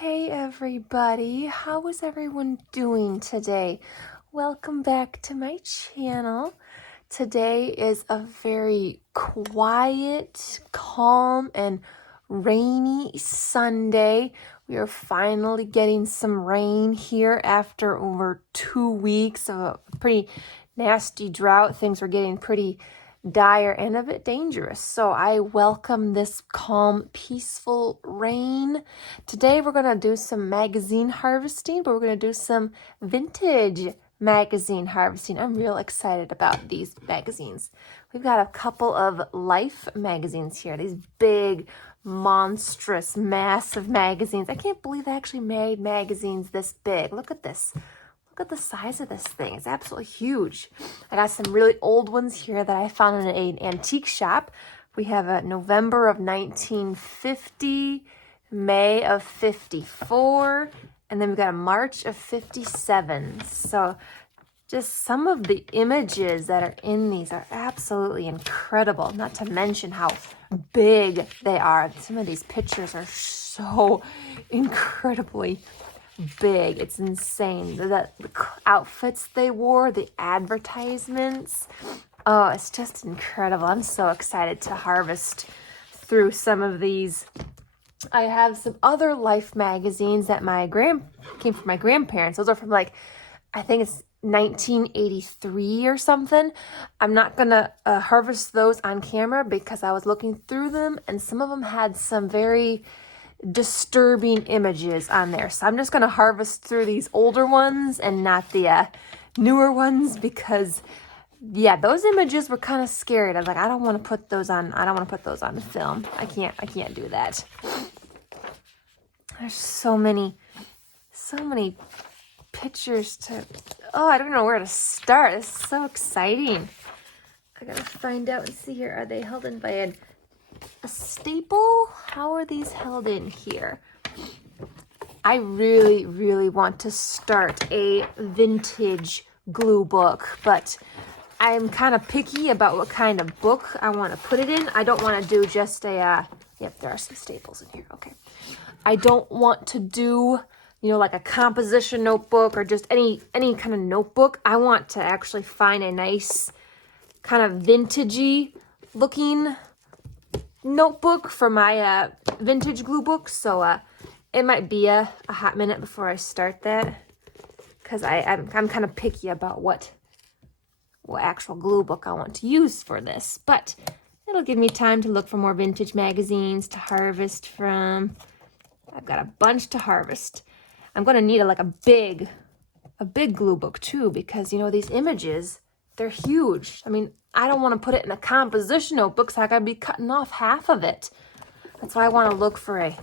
Hey everybody, how is everyone doing today? Welcome back to my channel. Today is a very quiet, calm, and rainy Sunday. We are finally getting some rain here after over 2 weeks of a pretty nasty drought. Things were getting pretty dire and a bit dangerous. So I welcome this calm, peaceful rain. Today we're going to do some magazine harvesting, but we're going to do some vintage magazine harvesting. I'm real excited about these magazines. We've got a couple of Life magazines here. These big, monstrous, massive magazines. I can't believe I actually made magazines this big. Look at this. Look at the size of this thing. It's absolutely huge. I got some really old ones here that I found in an antique shop. We have a November of 1950, May of 54, and then we've got a March of 57. So just some of the images that are in these are absolutely incredible, not to mention how big they are. Some of these pictures are so incredibly big. It's insane. The outfits they wore, the advertisements. Oh, it's just incredible. I'm so excited to harvest through some of these. I have some other Life magazines that came from my grandparents. Those are from I think it's 1983 or something. I'm not gonna harvest those on camera because I was looking through them and some of them had some very disturbing images on there. So I'm just going to harvest through these older ones and not the newer ones because, yeah, those images were kind of scary. I was like, I don't want to put those on. I don't want to put those on the film. I can't do that. There's so many pictures I don't know where to start. This is so exciting. I got to find out and see here. Are they held in by a staple? How are these held in here? I really, really want to start a vintage glue book, but I'm kind of picky about what kind of book I want to put it in. I don't want to do just yep, there are some staples in here. Okay. I don't want to do, like a composition notebook or just any kind of notebook. I want to actually find a nice kind of vintagey looking notebook for my vintage glue book. So it might be a hot minute before I start that because I'm kind of picky about what actual glue book I want to use for this, but it'll give me time to look for more vintage magazines to harvest from. I've got a bunch to harvest. I'm going to need a big glue book too because these images, they're huge. I mean, I don't want to put it in a composition notebook so I gotta be cutting off half of it. That's why I want to look for a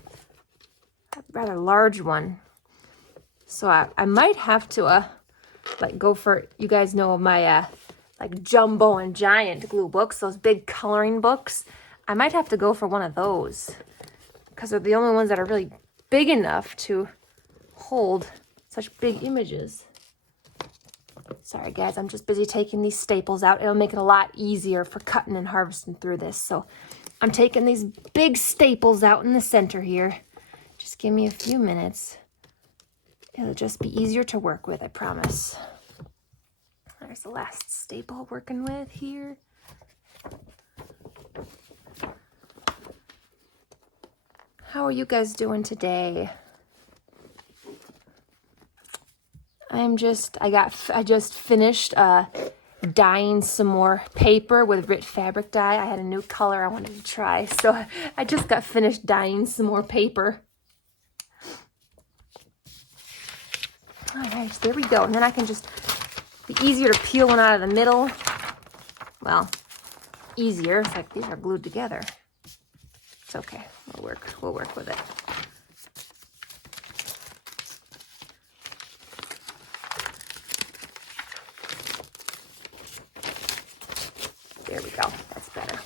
rather large one. So I might have to go for, you guys know my jumbo and giant glue books, those big coloring books. I might have to go for one of those because they're the only ones that are really big enough to hold such big images. Sorry guys, I'm just busy taking these staples out. It'll make it a lot easier for cutting and harvesting through this. So I'm taking these big staples out in the center here. Just give me a few minutes. It'll just be easier to work with, I promise. There's the last staple I'm working with here. How are you guys doing today? I just finished dyeing some more paper with Rit fabric dye. I had a new color I wanted to try, so I just got finished dyeing some more paper. All right, there we go. And then I can just be easier to peel one out of the middle. Well, easier. It's like these are glued together. It's okay. We'll work with it. There we go. That's better.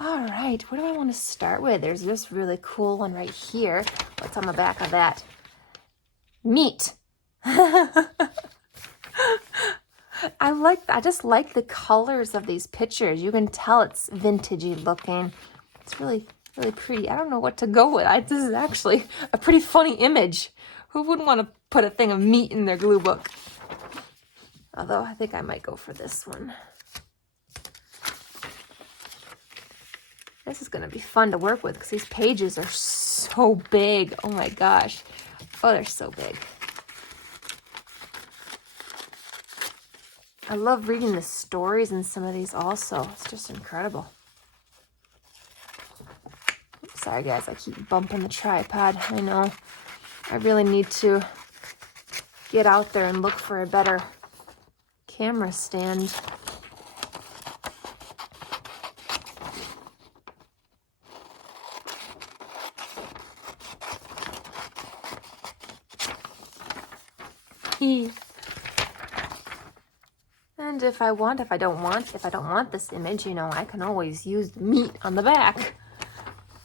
All right. What do I want to start with? There's this really cool one right here. What's on the back of that? Meat. I just like the colors of these pictures. You can tell it's vintagey looking. It's really really pretty. I don't know what to go with. This is actually a pretty funny image. Who wouldn't want to put a thing of meat in their glue book? Although I think I might go for this one. This is going to be fun to work with because these pages are so big. Oh my gosh. Oh, they're so big. I love reading the stories in some of these also. It's just incredible. Sorry guys, I keep bumping the tripod. I know. I really need to get out there and look for a better camera stand. And if I don't want this image, you know, I can always use the meat on the back.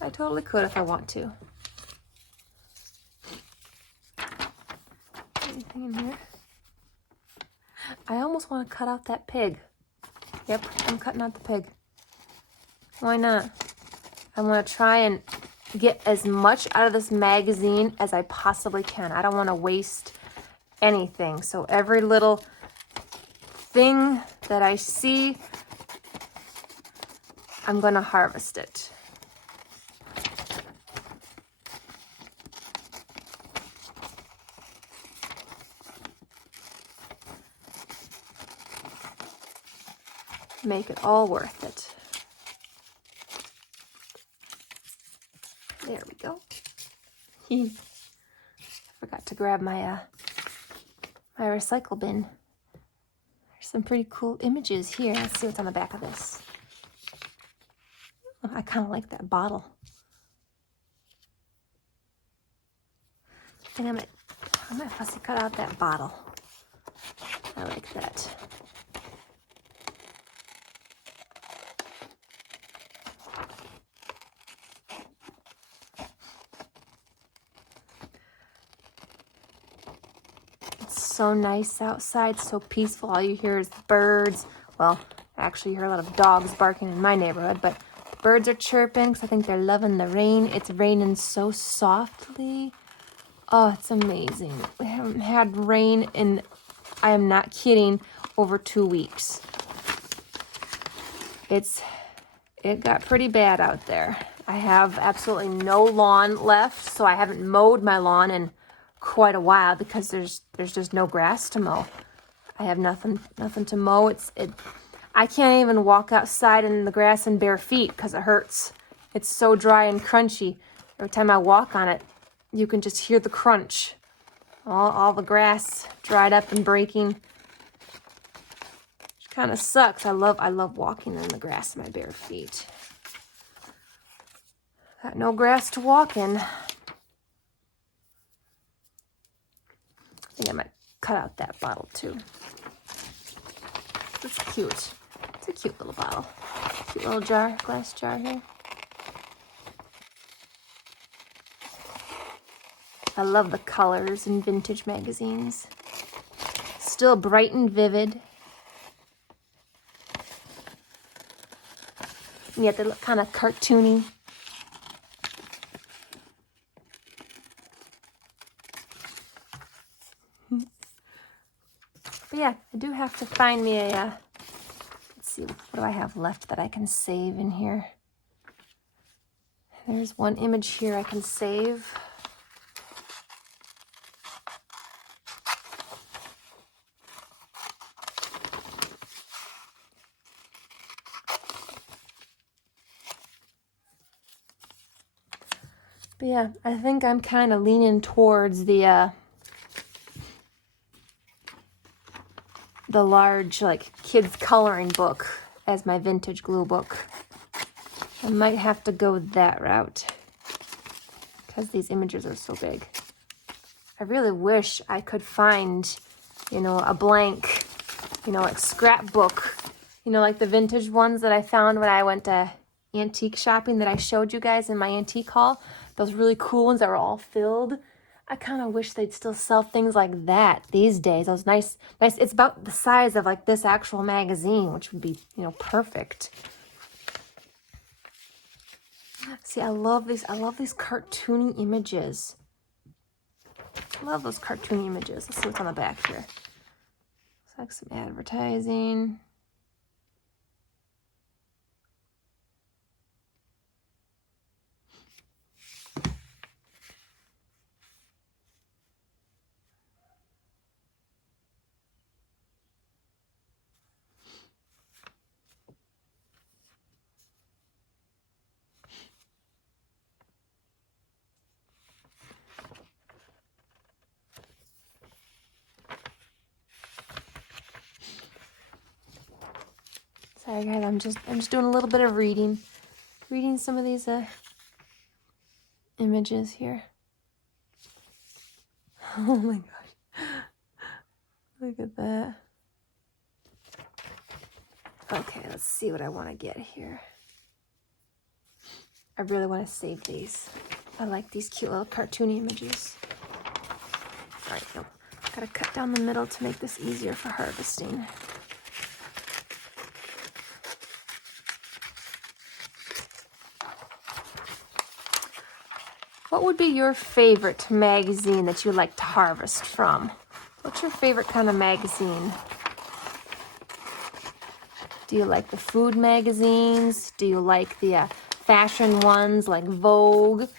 I totally could if I want to. Anything in here? I almost want to cut out that pig. Yep, I'm cutting out the pig. Why not? I want to try and get as much out of this magazine as I possibly can. I don't want to waste anything. So every little thing that I see, I'm going to harvest it. Make it all worth it. There we go. I forgot to grab my my recycle bin. There's some pretty cool images here. Let's see what's on the back of this. Oh, I kind of like that bottle. I think I might fussy cut out that bottle. I like that. So nice outside, so peaceful. All you hear is birds. Well, actually you hear a lot of dogs barking in my neighborhood, but birds are chirping because I think they're loving the rain. It's raining so softly. Oh, it's amazing. We haven't had rain in, I am not kidding, over 2 weeks. It got pretty bad out there. I have absolutely no lawn left, so I haven't mowed my lawn in quite a while because there's just no grass to mow. I have nothing to mow. I can't even walk outside in the grass in bare feet because it hurts. It's so dry and crunchy. Every time I walk on it, you can just hear the crunch. All the grass dried up and breaking. Which kind of sucks. I love walking in the grass in my bare feet. Got no grass to walk in. I think I might cut out that bottle too. It's cute. It's a cute little bottle. Cute little jar, glass jar here. I love the colors in vintage magazines. Still bright and vivid. And yet they look kind of cartoony. But yeah, I do have to find me a, let's see, what do I have left that I can save in here? There's one image here I can save. But yeah, I think I'm kind of leaning towards the large, like, kids coloring book as my vintage glue book. I might have to go that route because these images are so big. I really wish I could find, you know, a blank, you know, like scrapbook, you know, like the vintage ones that I found when I went to antique shopping that I showed you guys in my antique haul. Those really cool ones that were all filled. I kind of wish they'd still sell things like that these days. Those nice, it's about the size of like this actual magazine, which would be, you know, perfect. See, I love these cartoony images. I love those cartoony images. Let's see what's on the back here. Looks like some advertising. Sorry guys, I'm just doing a little bit of reading some of these images here. Oh my gosh. Look at that. Okay, let's see what I want to get here. I really want to save these. I like these cute little cartoony images. All right, no, gotta cut down the middle to make this easier for harvesting. What would be your favorite magazine that you like to harvest from? What's your favorite kind of magazine? Do you like the food magazines? Do you like the fashion ones like Vogue?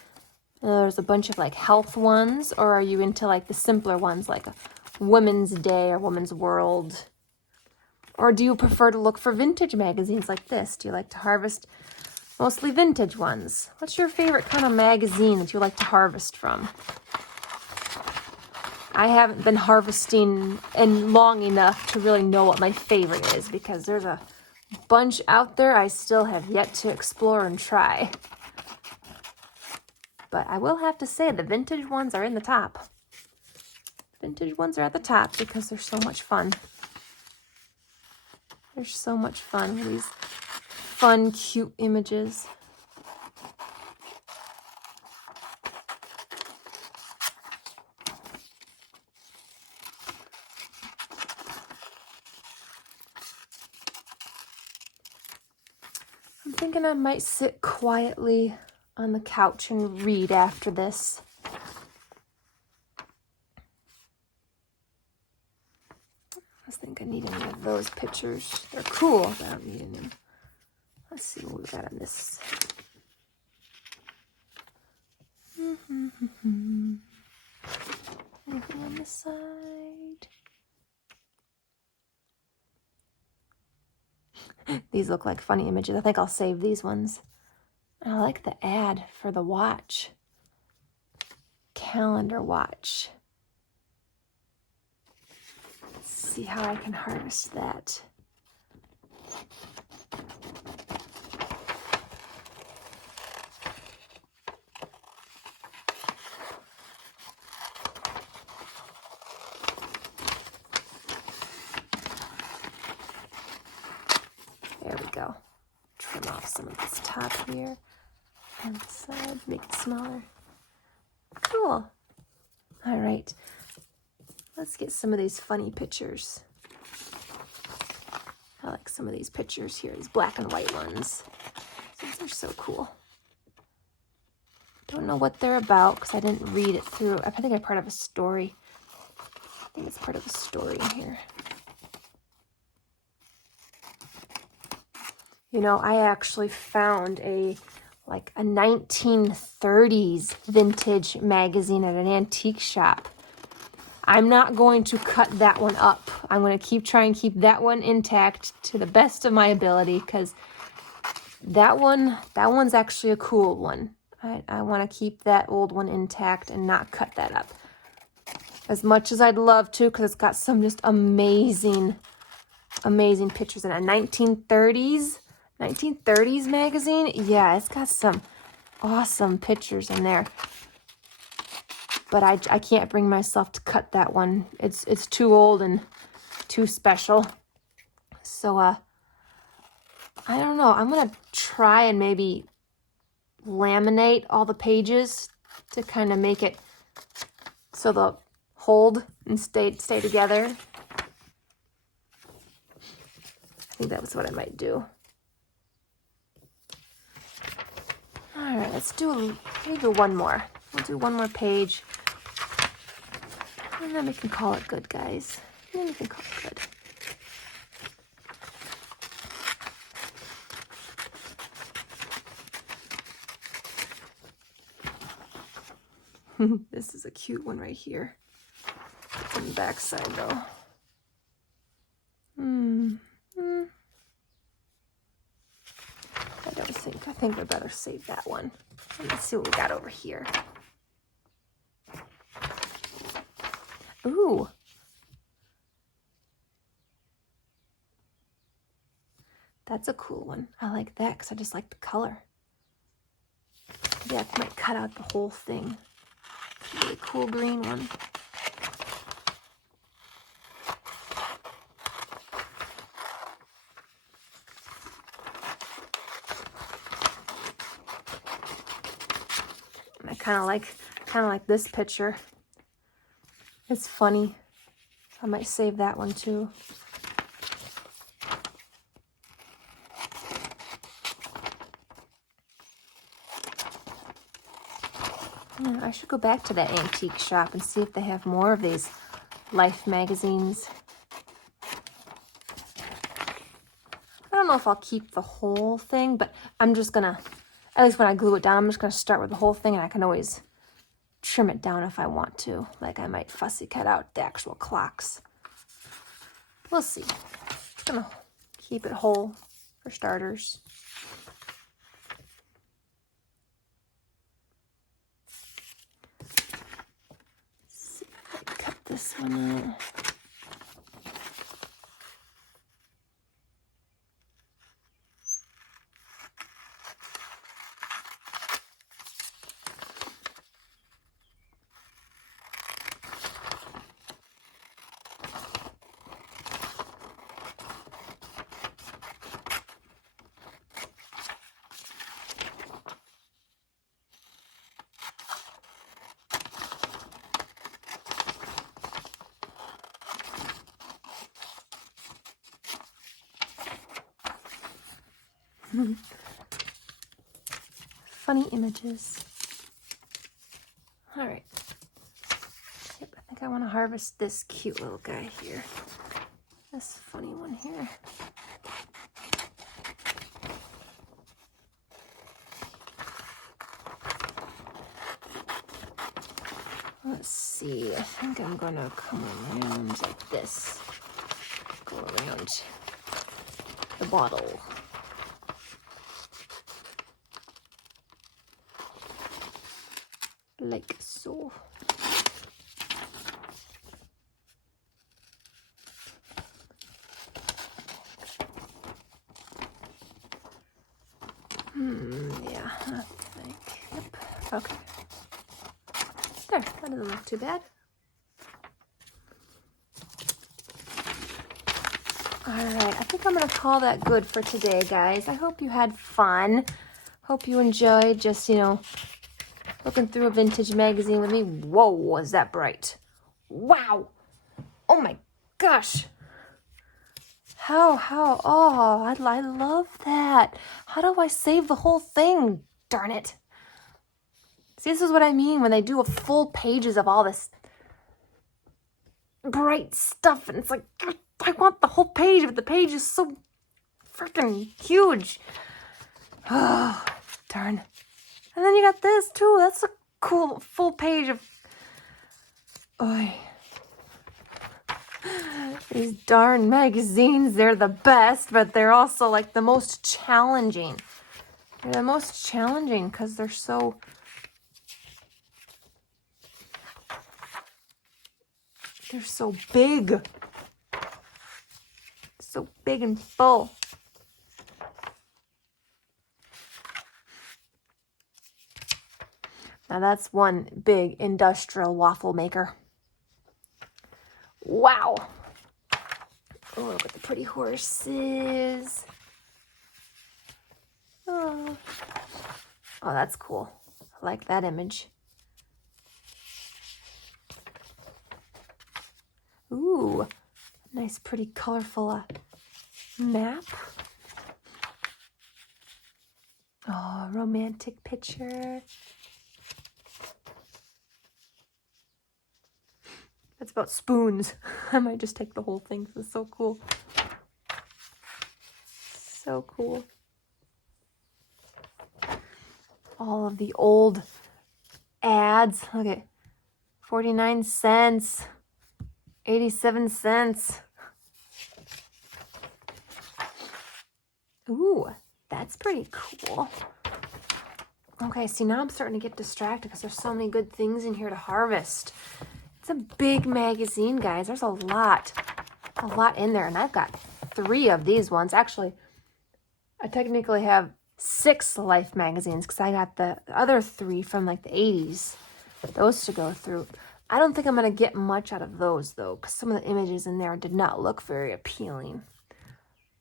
There's a bunch of like health ones, or are you into like the simpler ones like Women's Day or Women's World? Or do you prefer to look for vintage magazines like this? Do you like to harvest mostly vintage ones? What's your favorite kind of magazine that you like to harvest from? I haven't been harvesting in long enough to really know what my favorite is, because there's a bunch out there I still have yet to explore and try. But I will have to say the vintage ones are in the top. Vintage ones are at the top because they're so much fun. They're so much fun with these fun, cute images. I'm thinking I might sit quietly on the couch and read after this. I was thinking I need any of those pictures. They're cool, but I don't need any. Let's see what we got on this. Anything on this side? These look like funny images. I think I'll save these ones. I like the ad for the watch. Calendar watch. Let's see how I can harvest that. There we go. Trim off some of this top here and the side, make it smaller. Cool. All right. Let's get some of these funny pictures. I like some of these pictures here, these black and white ones. These are so cool. Don't know what they're about because I didn't read it through. I think I'm part of a story. I think it's part of a story here. You know, I actually found a 1930s vintage magazine at an antique shop. I'm not going to cut that one up. I'm going to try and keep that one intact to the best of my ability, because that one's actually a cool one. I want to keep that old one intact and not cut that up. As much as I'd love to, because it's got some just amazing pictures in it. 1930s magazine. Yeah, it's got some awesome pictures in there. But I can't bring myself to cut that one. It's too old and too special. So I don't know. I'm gonna try and maybe laminate all the pages to kind of make it so they'll hold and stay together. I think that was what I might do. All All right, we'll do one more. We'll do one more page. And then we can call it good, guys. And then we can call it good. This is a cute one right here. It's on the back side though. I think I better save that one. Let's see what we got over here. Ooh. That's a cool one. I like that because I just like the color. Yeah, I might cut out the whole thing. Really cool green one. I kind of like this picture. It's funny. I might save that one too. Yeah, I should go back to that antique shop and see if they have more of these Life magazines. I don't know if I'll keep the whole thing, but I'm just gonna, at least when I glue it down, I'm just gonna start with the whole thing, and I can always trim it down if I want to. Like I might fussy cut out the actual clocks. We'll see. Just gonna keep it whole for starters. Let's see if I cut this one out. Funny images. All right. Yep, I think I want to harvest this cute little guy here. This funny one here. Let's see. I think I'm gonna come around like this. Go around the bottle. Like so. Yeah, I think. Yep. Okay. There, that doesn't look too bad. Alright, I think I'm going to call that good for today, guys. I hope you had fun. Hope you enjoyed just, looking through a vintage magazine with me. Whoa, was that bright. Wow. Oh my gosh. Oh, I love that. How do I save the whole thing? Darn it. See, this is what I mean when they do a full pages of all this bright stuff. And it's like, I want the whole page, but the page is so freaking huge. Oh, darn. And then you got this too. That's a cool full page of... Oy. These darn magazines, they're the best, but they're also like the most challenging. They're the most challenging because they're so... They're so big. So big and full. Now that's one big industrial waffle maker. Wow. Oh, look at the pretty horses. Oh, that's cool. I like that image. Ooh, nice, pretty, colorful map. Oh, romantic picture. That's about spoons. I might just take the whole thing. This is so cool. So cool. All of the old ads. Look at 49 cents, 87 cents. Ooh, that's pretty cool. Okay, see, now I'm starting to get distracted because there's so many good things in here to harvest. It's a big magazine, guys. There's a lot in there. And I've got 3 of these ones. Actually, I technically have 6 Life magazines because I got the other 3 from like the 80s. Those to go through. I don't think I'm going to get much out of those, though, because some of the images in there did not look very appealing.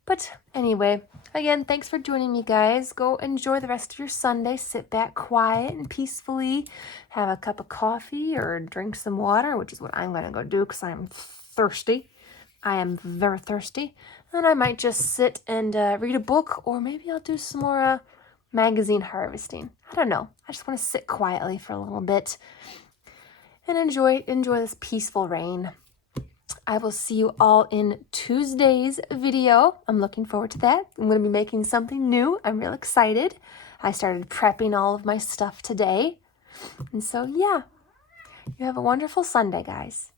But anyway, again, thanks for joining me, guys. Go enjoy the rest of your Sunday. Sit back quiet and peacefully. Have a cup of coffee or drink some water, which is what I'm going to go do because I'm thirsty. I am very thirsty. And I might just sit and read a book, or maybe I'll do some more magazine harvesting. I don't know. I just want to sit quietly for a little bit and enjoy this peaceful rain. I will see you all in Tuesday's video. I'm looking forward to that. I'm going to be making something new. I'm real excited. I started prepping all of my stuff today. And so, yeah, you have a wonderful Sunday, guys.